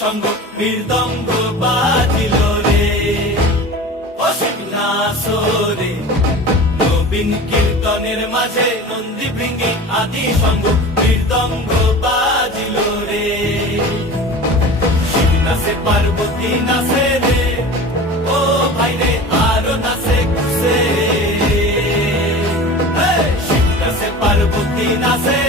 সঙ্গ মৃদঙ্গ বাজিল রে। অসীম নাসরে নবীন কীর্তনের মাঝে নন্দী ভৃঙ্গি আদি সঙ্গ মৃদঙ্গ বাজিল রে। শিব নাচে পার্বতী নাচে রে, ও ভাই রে আরো নাচে খুশে। শিব নাচে পার্বতী নাচে